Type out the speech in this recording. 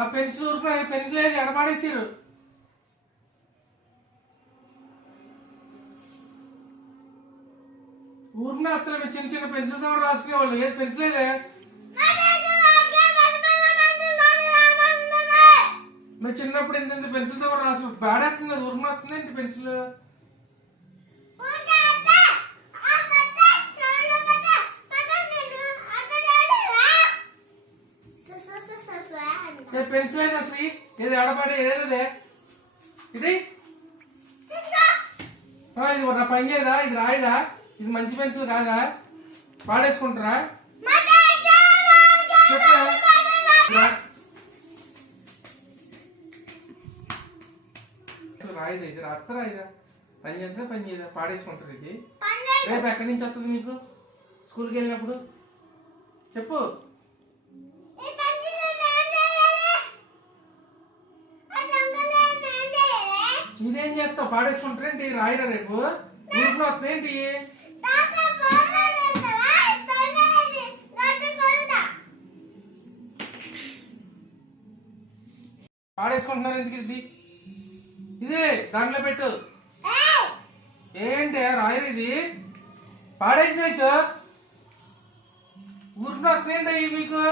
ఆ pencil ఊరుకున్నా pencil లేదు ఎడబాడేసారు. ఊరిన అత్తలు చిన్న చిన్న పెన్సిల్తో కూడా రాసుకునేవాళ్ళు. ఏది పెన్సిల్ లేదే మీరు చిన్నప్పుడు ఎంత పెన్సిల్తో కూడా రాసు బాడేస్తుంది. అది ఊరిన వస్తుంది ఏంటి పెన్సిల్? పెన్సిల్ అయితే అసలు ఏది ఆడపాడే ఏదేదే ఇది ఇది నా పని చేయదా? ఇది రాయదా? ఇది మంచి పెన్సిల్ కాదా? పాడేసుకుంటారా? రాయదా? ఇది రాస్తా రాయదా? పని చేద్దా పని చేయదా? పాడేసుకుంటారు. ఇది రేపు ఎక్కడి నుంచి వస్తుంది మీకు స్కూల్కి వెళ్ళినప్పుడు? చెప్పు. ఇదేం చేస్తావు? పాడేసుకుంటారేంటి? రాయరా రేపు ఊరిలో వస్తుందేంటి? పాడేసుకుంటున్నారు ఎందుకు? ఇది ఇదే దాంట్లో పెట్టు. ఏంటి రాయరు? ఇది పాడేసి ఊరిలో వస్తుందేంటి మీకు?